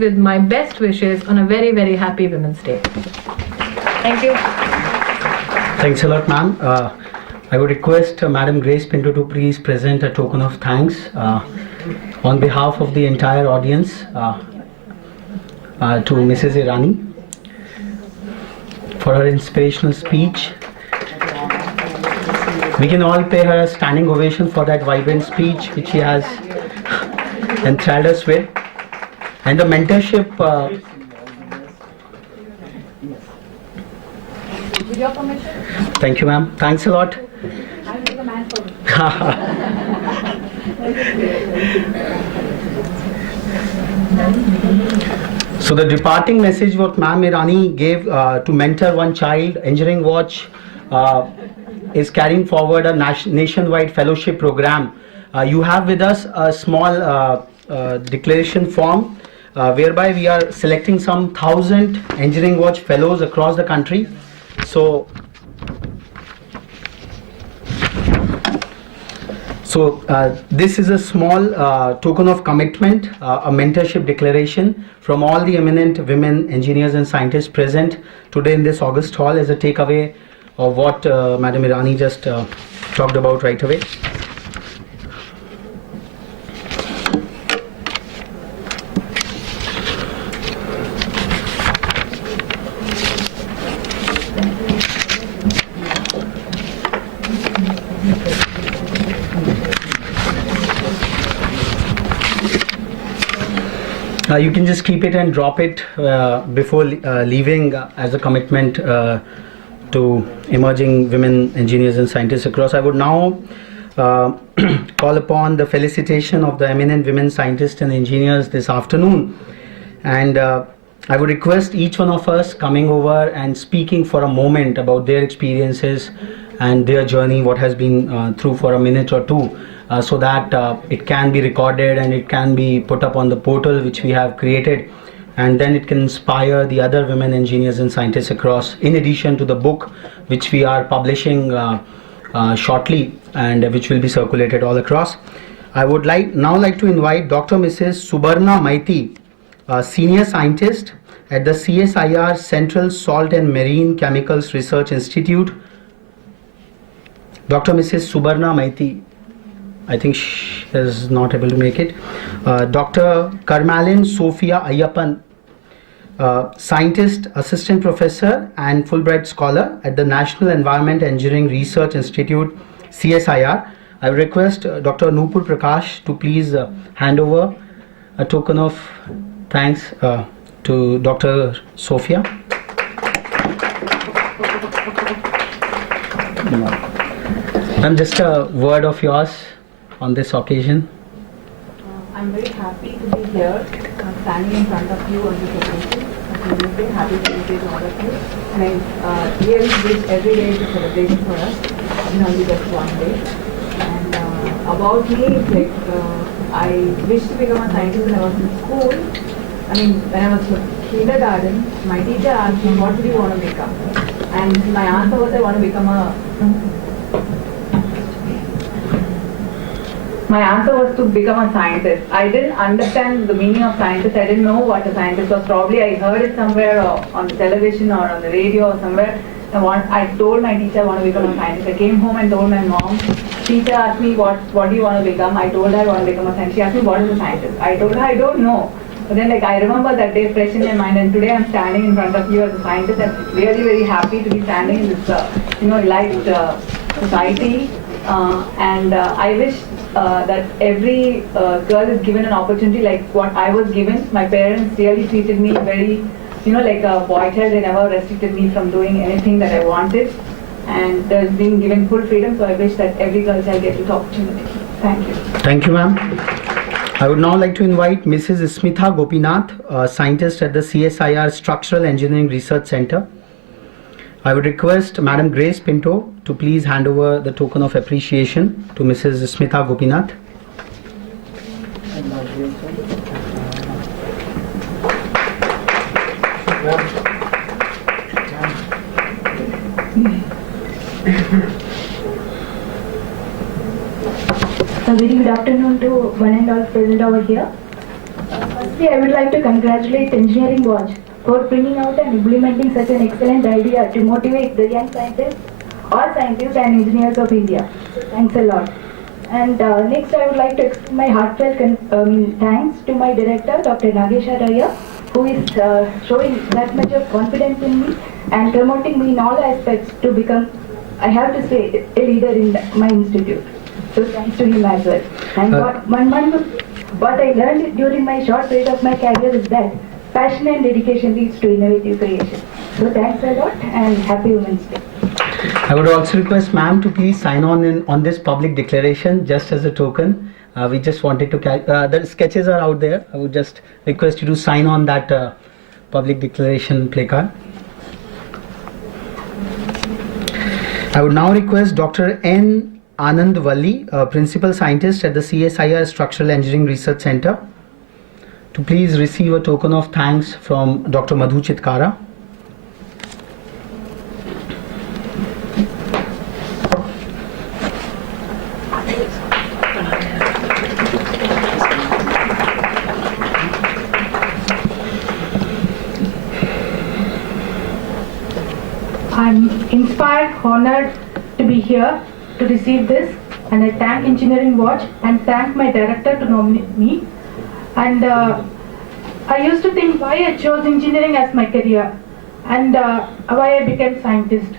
with my best wishes on a very, very happy Women's Day. Thank you. Thanks a lot, ma'am. I would request Madam Grace Pinto to please present a token of thanks on behalf of the entire audience to Mrs. Irani for her inspirational speech. We can all pay her a standing ovation for that vibrant speech which she has enthralled us with. And the mentorship. With your permission? Thank you, ma'am. Thanks a lot. I'll take a man for you. So the departing message what Ma'am Irani gave to mentor one child, Engineering Watch is carrying forward a nationwide fellowship program. You have with us a small declaration form whereby we are selecting some 1,000 Engineering Watch fellows across the country. So this is a small token of commitment, a mentorship declaration from all the eminent women engineers and scientists present today in this August hall as a takeaway of what Madam Irani just talked about right away. You can just keep it and drop it before leaving as a commitment to emerging women engineers and scientists across. I would now call upon the felicitation of the eminent women scientists and engineers this afternoon, and I would request each one of us coming over and speaking for a moment about their experiences and their journey, what has been through for a minute or two. So that it can be recorded and it can be put up on the portal which we have created, and then it can inspire the other women engineers and scientists across, in addition to the book which we are publishing shortly and which will be circulated all across. I would now like to invite Dr. Mrs. Subarna Maiti, Senior Scientist at the CSIR Central Salt and Marine Chemicals Research Institute. Dr. Mrs. Subarna Maiti, I think she is not able to make it. Dr. Karmalin Sophia Ayappan, Scientist, Assistant Professor and Fulbright Scholar at the National Environment Engineering Research Institute, CSIR. I would request Dr. Nupur Prakash to please hand over a token of thanks to Dr. Sophia. And just a word of yours on this occasion. I'm very happy to be here, standing in front of you on this occasion. I'm very happy to be with all of you. And I really wish every day is a celebration for us, and only just one day. And about me, it's like I wish to become a scientist when I was in school. I mean, when I was in kindergarten, my teacher asked me, what do you want to become? And my answer was, I want to become a My answer was to become a scientist. I didn't understand the meaning of scientist. I didn't know what a scientist was. Probably I heard it somewhere or on the television or on the radio or somewhere. I told my teacher I want to become a scientist. I came home and told my mom. Teacher asked me what do you want to become? I told her I want to become a scientist. She asked me what is a scientist? I told her I don't know. But then I remember that day fresh in my mind, and today I'm standing in front of you as a scientist. I'm really very happy to be standing in this light society. And I wish that every girl is given an opportunity like what I was given. My parents really treated me very, like a boy child. They never restricted me from doing anything that I wanted. And there's been given full freedom, so I wish that every girl child get this opportunity. Thank you. Thank you, ma'am. I would now like to invite Mrs. Smitha Gopinath, a scientist at the CSIR Structural Engineering Research Center. I would request Madam Grace Pinto to please hand over the token of appreciation to Mrs. Smitha Gopinath. A very good afternoon to one and all present over here. First Firstly, I would like to congratulate Engineering Watch for bringing out and implementing such an excellent idea to motivate the young scientists, all scientists and engineers of India. Thanks a lot. And next, I would like to extend my heartfelt thanks to my director, Dr. Nagesha Raya, who is showing that much of confidence in me and promoting me in all aspects to become, I have to say, a leader in my institute. So thanks to him as well. And what I learned during my short period of my career is that passion and dedication leads to innovative creation. So thanks a lot and happy Women's Day. I would also request ma'am to please sign on this public declaration just as a token. We just wanted to the sketches are out there. I would just request you to sign on that public declaration placard. I would now request Dr. N. Anand Valli, Principal Scientist at the CSIR Structural Engineering Research Center, to please receive a token of thanks from Dr. Madhu Chitkara. I'm inspired, honored to be here to receive this, and I thank Engineering Watch and thank my director to nominate me. And I used to think why I chose engineering as my career and why I became scientist.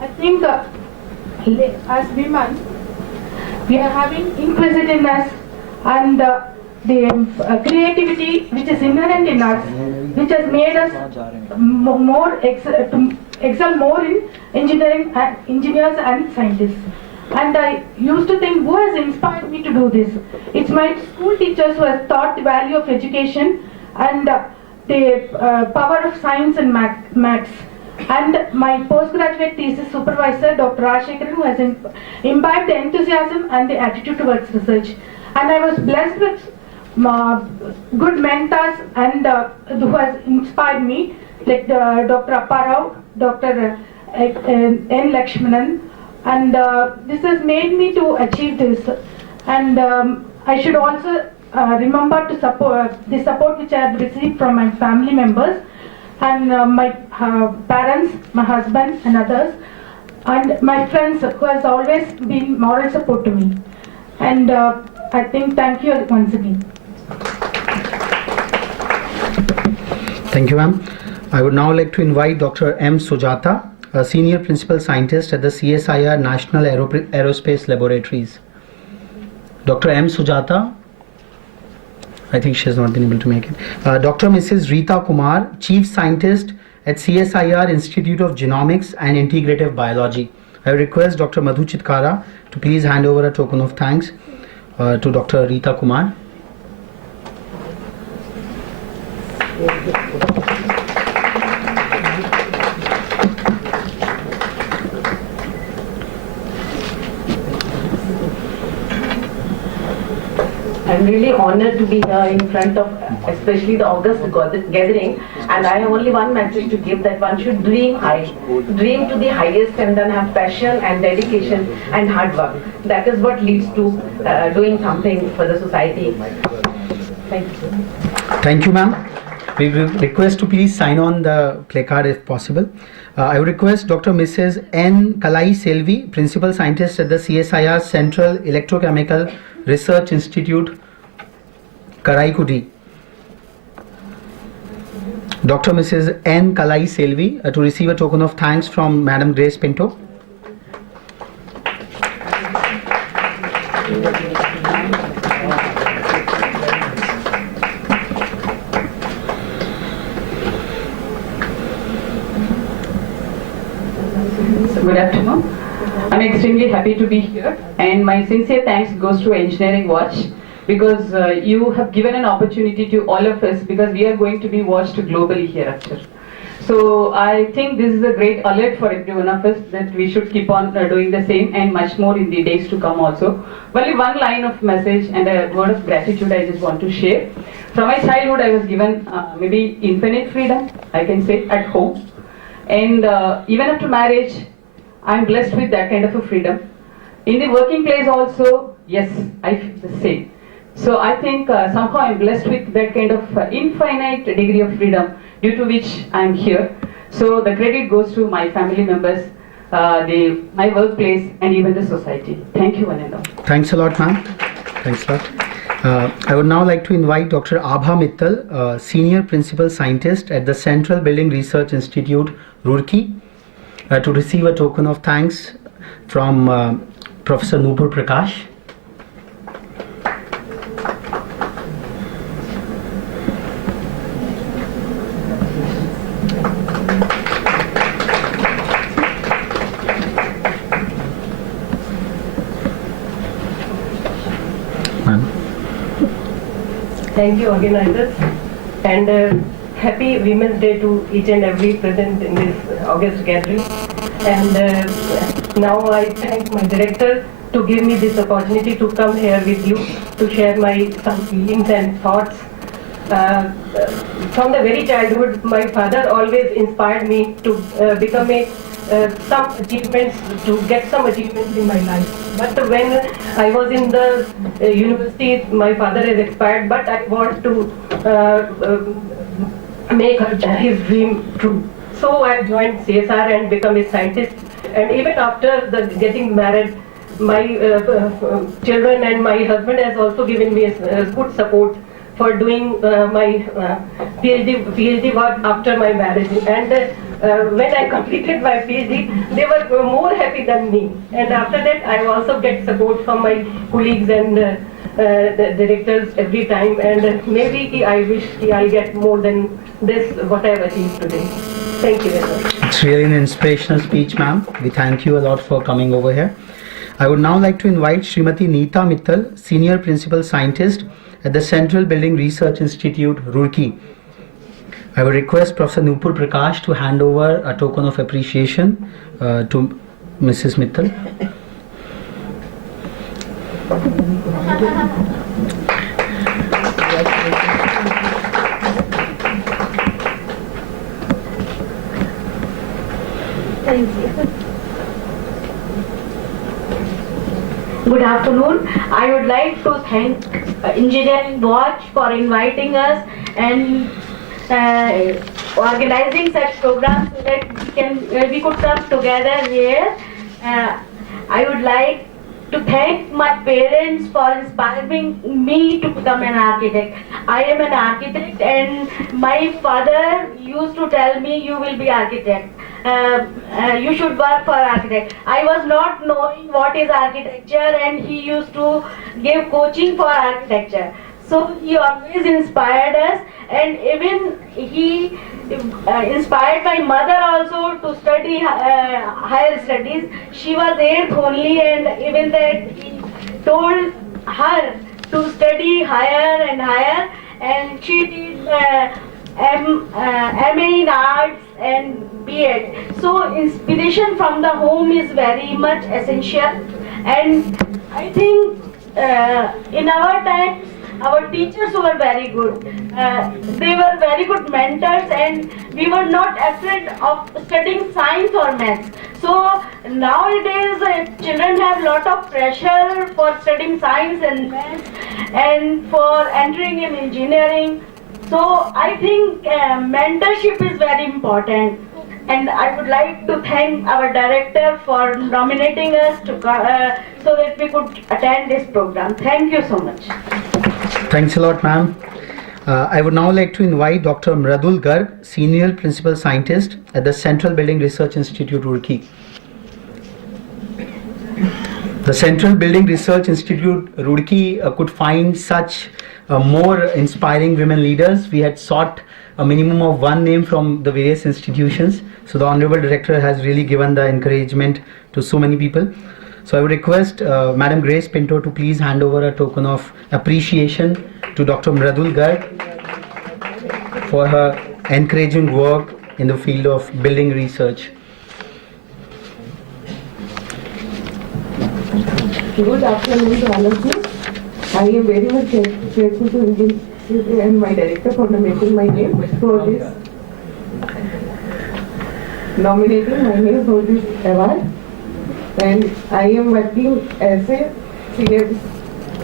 I think as women, we are having inquisitiveness and the creativity which is inherent in us, which has made us excel more in engineers and scientists. And I used to think, who has inspired me to do this? It's my school teachers who has taught the value of education and the power of science and maths. And my postgraduate thesis supervisor, Dr. Rajshekharan, who has imbibed the enthusiasm and the attitude towards research. And I was blessed with good mentors and who has inspired me, like Dr. Appa, Dr. N. Lakshmanan, and this has made me to achieve this. And I should also remember to support the support which I have received from my family members and my parents, my husband and others, and my friends who has always been moral support to me. And I think thank you once again. Thank you, ma'am. I would now like to invite Dr. M. Sujata, a Senior Principal Scientist at the CSIR National Aerospace Laboratories. Dr. M. Sujata, I think she has not been able to make it. Dr. Mrs. Rita Kumar, Chief Scientist at CSIR Institute of Genomics and Integrative Biology. I request Dr. Madhu Chitkara to please hand over a token of thanks to Dr. Rita Kumar. I'm really honored to be here in front of especially the August gathering, and I have only one message to give, that one should dream high, dream to the highest, and then have passion and dedication and hard work. That is what leads to doing something for the society. Thank you. Thank you, ma'am. We request to please sign on the placard if possible. I would request Dr. Mrs. N. Kalai Selvi, Principal Scientist at the CSIR Central Electrochemical Research Institute, Karaikudi. Dr. Mrs. N. Kalai Selvi to receive a token of thanks from Madam Grace Pinto. Good afternoon. I'm extremely happy to be here, and my sincere thanks goes to Engineering Watch, because you have given an opportunity to all of us, because we are going to be watched globally hereafter. So I think this is a great alert for every one of us, that we should keep on doing the same and much more in the days to come also. Only one line of message and a word of gratitude I just want to share. From my childhood I was given maybe infinite freedom, I can say, at home. And even after marriage, I'm blessed with that kind of a freedom. In the working place also, yes, I feel the same. So I think somehow I'm blessed with that kind of infinite degree of freedom due to which I'm here. So the credit goes to my family members, my workplace, and even the society. Thank you, one and all. Thanks a lot, ma'am. Thanks a lot. I would now like to invite Dr. Abha Mittal, Senior Principal Scientist at the Central Building Research Institute, Roorkee, to receive a token of thanks from Professor Nupur Prakash. Thank you, organizers, and happy Women's Day to each and every present in this August gathering. And now I thank my director to give me this opportunity to come here with you to share my some feelings and thoughts. From the very childhood, my father always inspired me to become some achievements, to get some achievements in my life. But when I was in the university, my father has expired, but I want to make his dream true. So I joined CSR and become a scientist. And even after getting married, my children and my husband has also given me good support for doing my PhD work after my marriage. And when I completed my PhD, they were more happy than me. And after that, I also get support from my colleagues and the directors every time. And maybe I wish I'll get more than this, what I've achieved today. Thank you very much. It's really an inspirational speech, ma'am. We thank you a lot for coming over here. I would now like to invite Srimati Neeta Mittal, Senior Principal Scientist at the Central Building Research Institute, Roorkee. I would request Professor Nupur Prakash to hand over a token of appreciation to Mrs. Mittal. Thank you. Good afternoon. I would like to thank Engineering Watch for inviting us and organizing such programs so that we could come together here. I would like to thank my parents for inspiring me to become an architect. I am an architect, and my father used to tell me, you will be architect. You should work for architect. I was not knowing what is architecture, and he used to give coaching for architecture. So he always inspired us, and even he inspired my mother also to study higher studies. She was 8th only, and even that he told her to study higher and higher, and she did MA in arts and B.Ed. So inspiration from the home is very much essential, and I think in our times our teachers were very good. They were very good mentors, and we were not afraid of studying science or maths. So nowadays children have lot of pressure for studying science and maths and for entering in engineering. So I think mentorship is very important, and I would like to thank our director for nominating us to so that we could attend this program. Thank you so much. Thanks a lot, ma'am. I would now like to invite Dr. Raghav Garg, Senior Principal Scientist at the Central Building Research Institute, Roorkee. The Central Building Research Institute, Roorkee could find such more inspiring women leaders. We had sought a minimum of one name from the various institutions. So the Honorable Director has really given the encouragement to so many people. So I would request Madam Grace Pinto to please hand over a token of appreciation to Dr. Raghav Garg for her encouraging work in the field of building research. Good afternoon to all of you. I am very much grateful to Indian and my director for nominating my name for this award. And I am working as a senior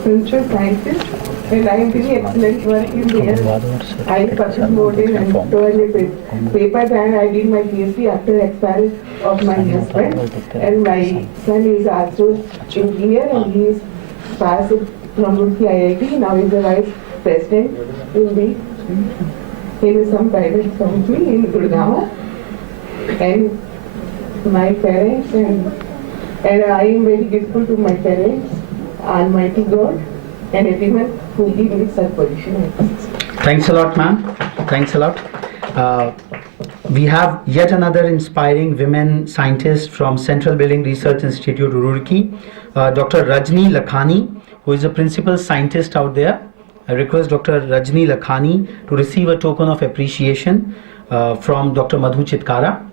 principal scientist and I am doing excellent work in there. I participated and told a paper and I did my PhD after expiry of my husband. And my son is also engineer and he is passed from Roorkee IIT. Now he is the vice president in some private company in Gurgaon. And my parents and I am very grateful to my parents, Almighty God, and everyone who gave me such position. Thanks a lot, ma'am. Thanks a lot. We have yet another inspiring women scientist from Central Building Research Institute, Roorkee, Dr. Rajni Lakhani, who is a principal scientist out there. I request Dr. Rajni Lakhani to receive a token of appreciation from Dr. Madhu Chitkara.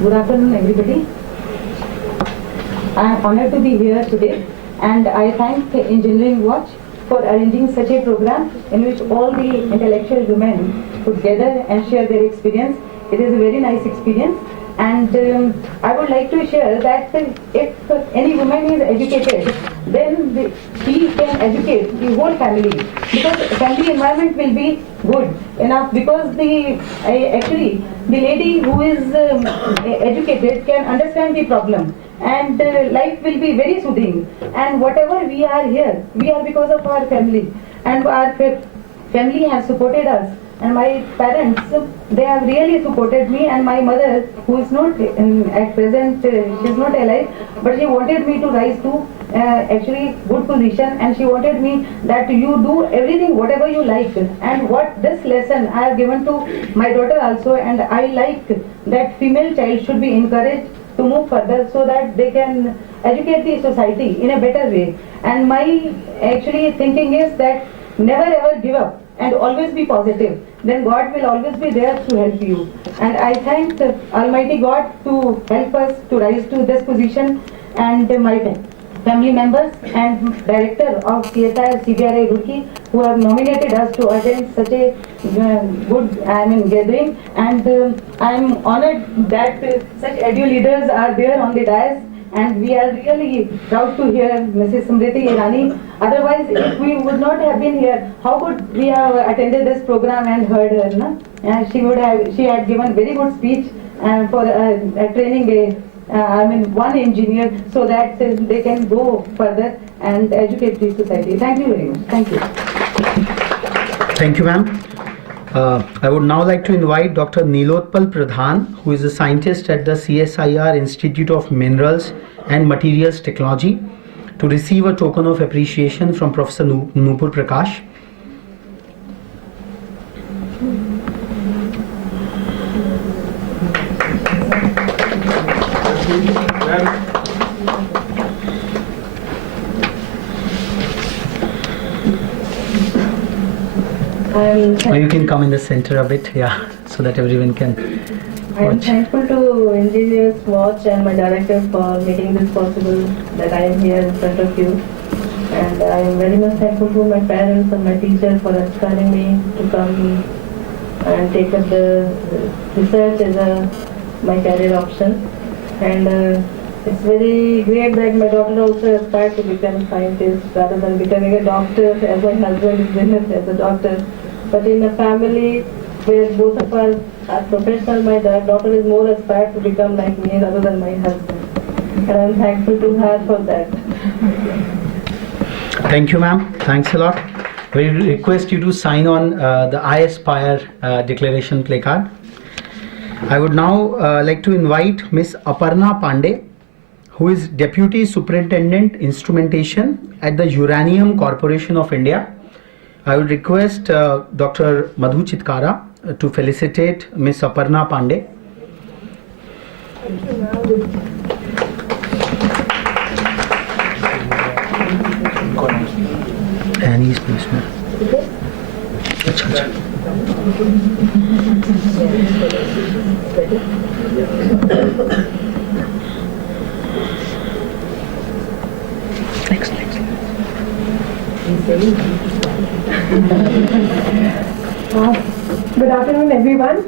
Good afternoon, everybody. I am honored to be here today, and I thank Engineering Watch for arranging such a program in which all the intellectual women could gather and share their experience. It is a very nice experience, and I would like to share that if any woman is educated, then she can educate the whole family, because family environment will be good enough, because actually the lady who is educated can understand the problem, and life will be very soothing. And whatever we are here, we are because of our family, and our family has supported us. And my parents, they have really supported me, and my mother, who is not at present, she is not alive, but she wanted me to rise to actually good position, and she wanted me that you do everything whatever you like. And what this lesson I have given to my daughter also, and I like that female child should be encouraged to move further so that they can educate the society in a better way. And my actually thinking is that never ever give up and always be positive. Then God will always be there to help you. And I thank Almighty God to help us to rise to this position, and my family members and director of CSIR CBRI Roorkee, who have nominated us to attend such a good gathering. And I am honored that such edu leaders are there on the dais. And we are really proud to hear Mrs. Smriti Irani. Otherwise, if we would not have been here, how could we have attended this program and heard her? No? She had given very good speech for training one engineer, so that they can go further and educate the society. Thank you very much. Thank you. Thank you, ma'am. I would now like to invite Dr. Neelotpal Pradhan, who is a scientist at the CSIR Institute of Minerals and Materials Technology, to receive a token of appreciation from Professor Nupur Prakash. Or you can come in the center a bit, yeah, so that everyone can I am watch. thankful to Engineers Watch and my director for making this possible, that I am here in front of you. And I am very much thankful to my parents and my teachers for inspiring me to come and take up the research as my career option. And it's very great that my daughter also aspired to become a scientist rather than becoming a doctor, as my husband is in it as a doctor. But in a family where both of us are professional, my daughter is more aspired to become like me rather than my husband. And I am thankful to her for that. Thank you, ma'am. Thanks a lot. We request you to sign on the I Aspire Declaration placard. I would now like to invite Miss Aparna Pandey, who is Deputy Superintendent Instrumentation at the Uranium Corporation of India. I would request Dr. Madhu Chitkara to felicitate Miss Aparna Pandey. Annie's placement. Acha, acha. Next. Good afternoon, everyone.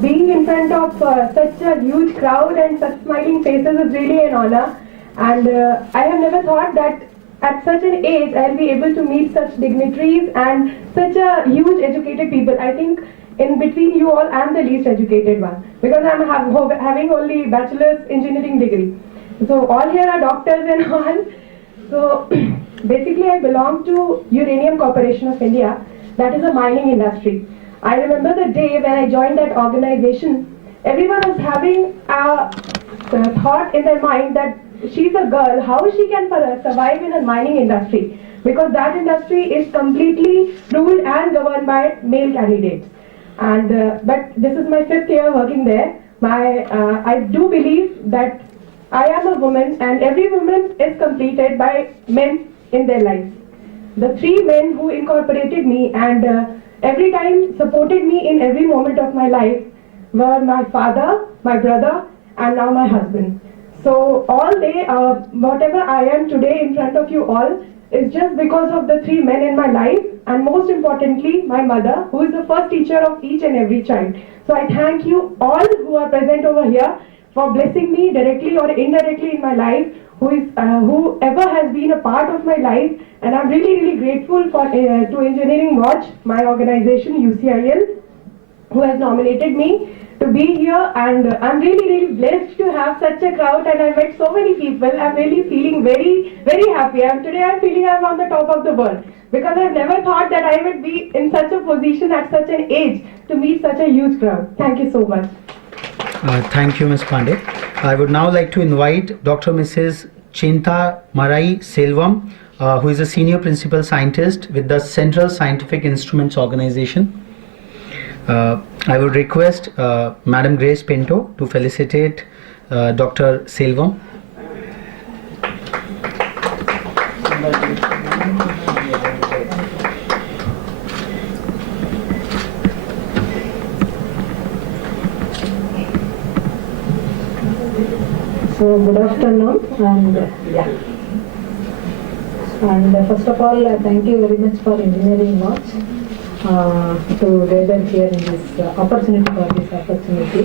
Being in front of such a huge crowd and such smiling faces is really an honor. And I have never thought that at such an age I'll be able to meet such dignitaries and such a huge educated people. I think in between you all, I'm the least educated one because I'm having only bachelor's engineering degree. So all here are doctors and all. So basically I belong to Uranium Corporation of India. That is a mining industry. I remember the day when I joined that organization, everyone was having a thought in their mind that she's a girl, how she can survive in a mining industry, because that industry is completely ruled and governed by male candidates. And but this is my 5th year working there. I do believe that I am a woman, and every woman is completed by men in their lives. The 3 men who incorporated me and every time supported me in every moment of my life were my father, my brother, and now my husband. So all day, whatever I am today in front of you all is just because of the 3 men in my life, and most importantly, my mother, who is the first teacher of each and every child. So I thank you all who are present over here for blessing me directly or indirectly in my life, whoever has been a part of my life, and I'm really grateful for to Engineering Watch, my organization UCIL, who has nominated me to be here, and I'm really blessed to have such a crowd, and I met so many people. I'm really feeling very happy. Today I'm feeling I'm on the top of the world because I've never thought that I would be in such a position at such an age to meet such a huge crowd. Thank you so much. Thank you, Ms. Pandey. I would now like to invite Dr. Mrs. Chinta Marai Selvam, who is a Senior Principal Scientist with the Central Scientific Instruments Organization. I would request Madam Grace Pinto to felicitate Dr. Selvam. So good afternoon, and first of all, thank you very much for Engineering Watch to gather here in this opportunity.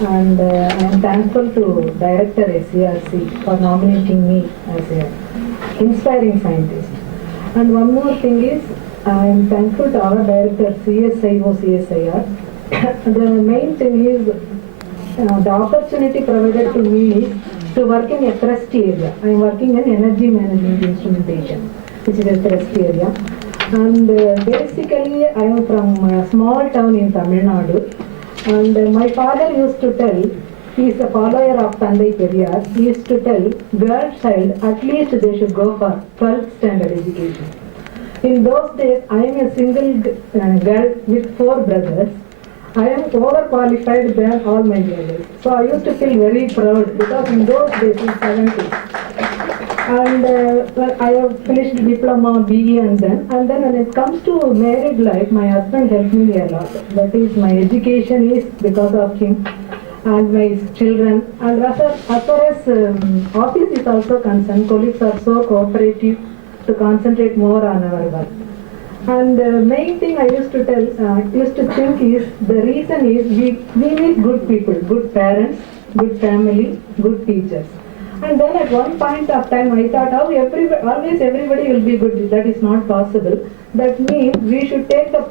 And I am thankful to Director SCRC for nominating me as an inspiring scientist. And one more thing is, I am thankful to our Director CSIR. The main thing is the opportunity provided to me is to work in a trust area. I am working in energy management instrumentation, which is a trust area. And basically, I am from a small town in Tamil Nadu. And my father used to tell, he is a follower of Tandai Periyar, he used to tell, girl child, at least they should go for 12th standard education. In those days, I am a single girl with 4 brothers. I am overqualified than all my brothers. So I used to feel very proud because in those days, in 70s, and I have finished diploma, BE and then when it comes to married life, my husband helped me a lot. That is, my education is because of him and my children. And as far as office is also concerned, colleagues are so cooperative to concentrate more on our work. And the main thing I used to think is, the reason is we need good people, good parents, good family, good teachers. And then at one point of time I thought, always everybody will be good. That is not possible. That means we should take the